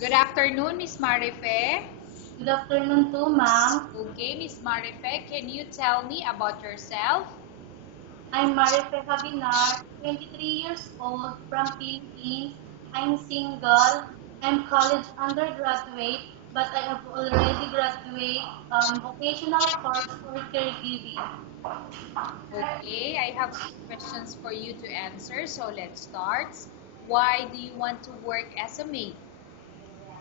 Good afternoon, Miss Marife. Good afternoon too, ma'am. Okay, Miss Marife, can you tell me about yourself? I'm Marife Habinar, 23 years old, from Philippines. I'm single. I'm college undergraduate, but I have already graduated vocational course for caregiving. Okay, I have some questions for you to answer, so let's start. Why do you want to work as a maid?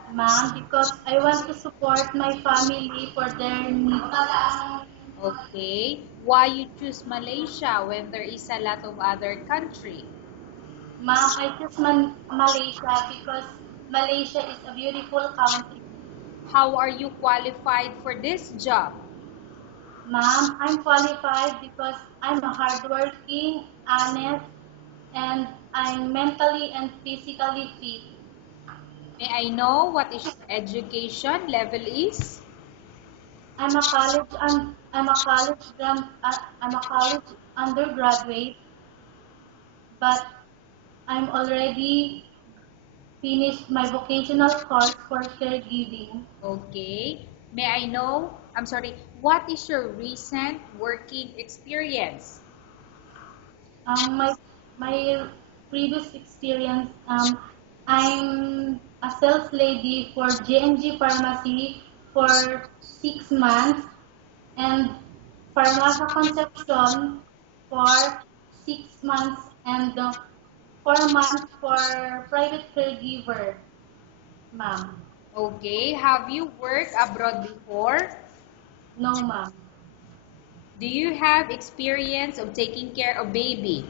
Ma'am, because I want to support my family for their needs. Okay, why you choose Malaysia when there is a lot of other country? Ma'am, I choose Malaysia because Malaysia is a beautiful country. How are you qualified for this job? Ma'am, I'm qualified because I'm a hardworking, honest, and I'm mentally and physically fit. May I know what is your education level is? I'm a college undergraduate, but I'm already finished my vocational course for caregiving. Okay. May I know, I'm sorry, what is your recent working experience? My previous experience, I'm a sales lady for G&G Pharmacy for 6 months and Pharmaca Concepcion for 6 months and 4 months for private caregiver, ma'am. Okay. Have you worked abroad before? No, ma'am. Do you have experience of taking care of baby?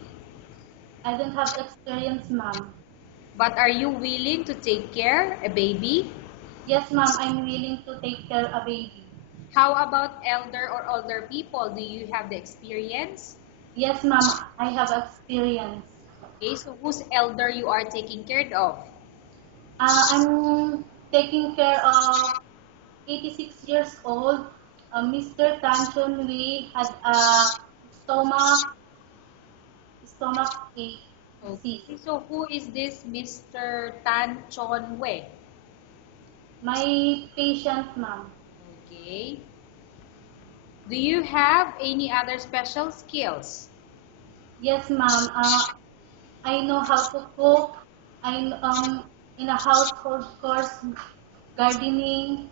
I don't have experience, ma'am. But are you willing to take care a baby? Yes, ma'am, I'm willing to take care of a baby. How about elder or older people? Do you have the experience? Yes, ma'am, I have experience. Okay, so whose elder you are taking care of? I'm taking care of 86 years old. Mr. Tan Chun Wee had a stomach stomach ache disease. Okay, so who is this Mr. Tan Chon Wei? My patient, ma'am. Okay. Do you have any other special skills? Yes, ma'am. I know how to cook. I in a household course, gardening.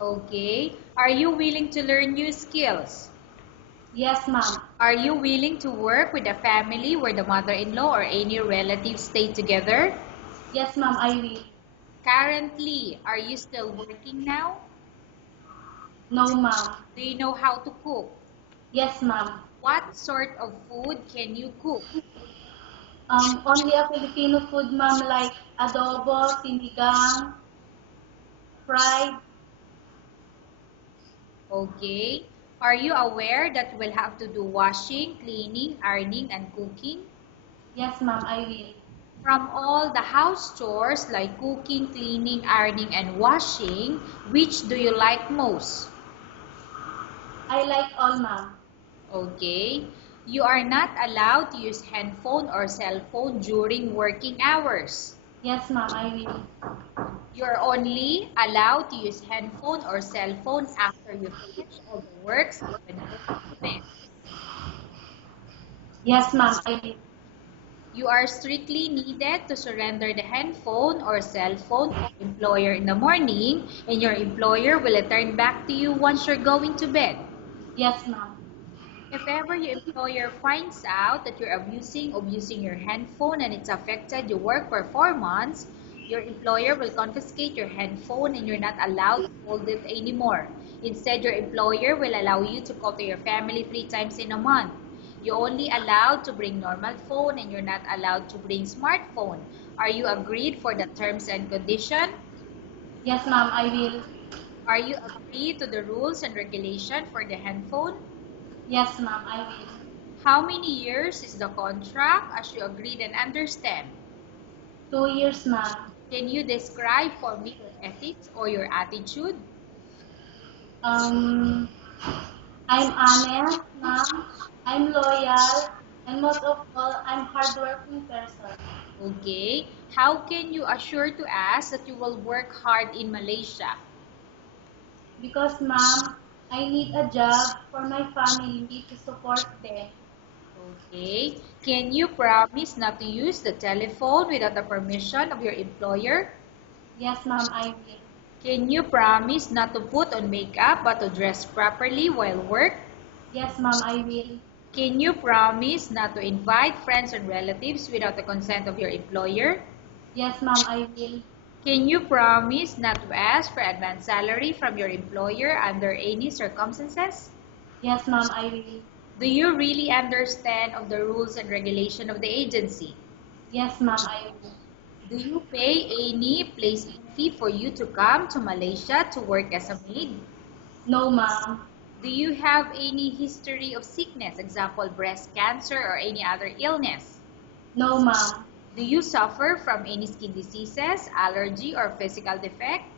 Okay. Are you willing to learn new skills? Yes, ma'am. Are you willing to work with a family where the mother-in-law or any relatives stay together? Yes, ma'am. I will. Currently, are you still working now? No, ma'am. Do you know how to cook? Yes, ma'am. What sort of food can you cook? Only a Filipino food, ma'am, like adobo, sinigang, fried. Okay. Are you aware that we'll have to do washing, cleaning, ironing, and cooking? Yes, ma'am. I will. From all the house chores like cooking, cleaning, ironing, and washing, which do you like most? I like all, ma'am. Okay. You are not allowed to use handphone or cell phone during working hours. Yes, ma'am. I will. You are only allowed to use handphone or cell phone after you finish all the works given to them. Yes, ma'am. I will. You are strictly needed to surrender the handphone or cell phone to your employer in the morning, and your employer will return back to you once you're going to bed. Yes, ma'am. If ever your employer finds out that you're abusing of using your handphone and it's affected your work performance, your employer will confiscate your handphone and you're not allowed to hold it anymore. Instead, your employer will allow you to call to your family 3 times in a month. You're only allowed to bring normal phone and you're not allowed to bring smartphone. Are you agreed for the terms and condition? Yes, ma'am. I will. Are you agreed to the rules and regulation for the handphone? Yes, ma'am. I will. How many years is the contract as you agreed and understand? 2 years, ma'am. Can you describe for me your ethics or your attitude? Um, I'm honest, ma'am. I'm loyal, and most of all, I'm hardworking person. Okay. How can you assure to us that you will work hard in Malaysia? Because, ma'am, I need a job for my family to support them. Okay. Can you promise not to use the telephone without the permission of your employer? Yes, ma'am, I will. Can you promise not to put on makeup but to dress properly while work? Yes, ma'am, I will. Can you promise not to invite friends and relatives without the consent of your employer? Yes, ma'am, I will. Can you promise not to ask for advance salary from your employer under any circumstances? Yes, ma'am, I will. Do you really understand of the rules and regulation of the agency? Yes, ma'am, I will. Do you pay any placement fee for you to come to Malaysia to work as a maid? No, ma'am. Do you have any history of sickness, example breast cancer or any other illness? No, ma'am. Do you suffer from any skin diseases, allergy or physical defect?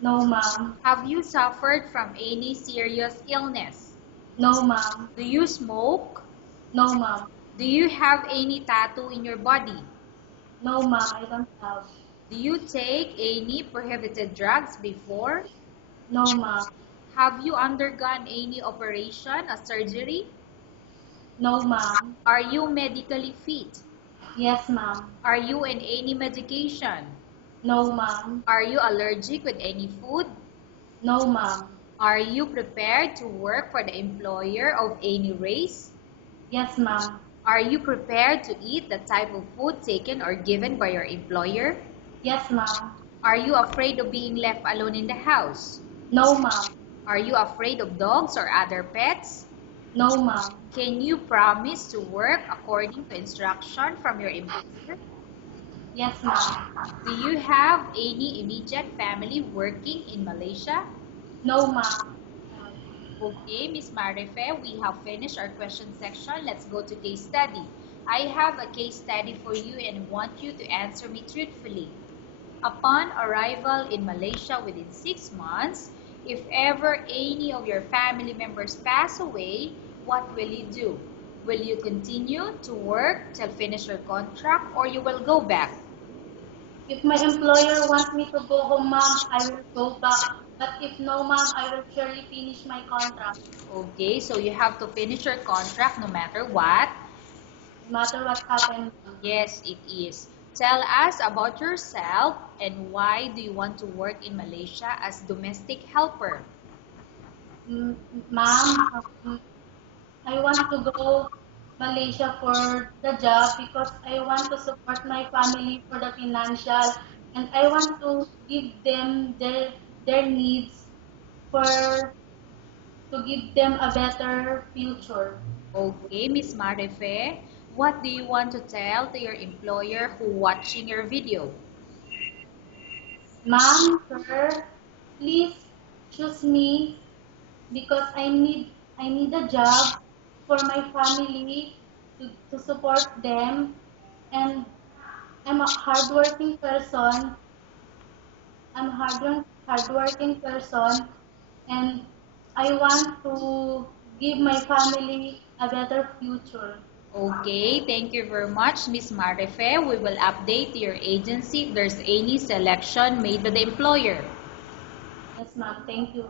No, ma'am. Have you suffered from any serious illness? No, ma'am. Do you smoke? No, ma'am. Do you have any tattoo in your body? No, ma'am, I don't have. Do you take any prohibited drugs before? No, ma'am. Have you undergone any operation or surgery? No, ma'am. Are you medically fit? Yes, ma'am. Are you in any medication? No, ma'am. Are you allergic with any food? No, ma'am. Are you prepared to work for the employer of any race? Yes, ma'am. Are you prepared to eat the type of food taken or given by your employer? Yes, ma'am. Are you afraid of being left alone in the house? No, ma'am. Are you afraid of dogs or other pets? No, ma'am. Can you promise to work according to instruction from your employer? Yes, ma'am. Do you have any immediate family working in Malaysia? No, ma'am. Okay, Miss Marife, we have finished our question section. Let's go to case study. I have a case study for you and want you to answer me truthfully. Upon arrival in Malaysia within 6 months, if ever any of your family members pass away, what will you do? Will you continue to work till finish your contract or you will go back? If my employer wants me to go home, ma'am, I will go back. But if no, ma'am, I will surely finish my contract, Okay, so you have to finish your contract no matter what. no matter what happens, ma'am. Yes, it is. Tell us about yourself and why do you want to work in Malaysia as domestic helper? Ma'am, I want to go Malaysia for the job because I want to support my family for the financial and I want to give them their needs for to give them a better future. Okay, Miss Marife, what do you want to tell to your employer who watching your video? Ma'am, sir, please choose me because I need a job for my family to support them and I'm a hardworking person. I'm hardworking person and I want to give my family a better future. Okay, thank you very much, Miss Marife. We will update your agency if there's any selection made by the employer. Yes, ma'am. Thank you.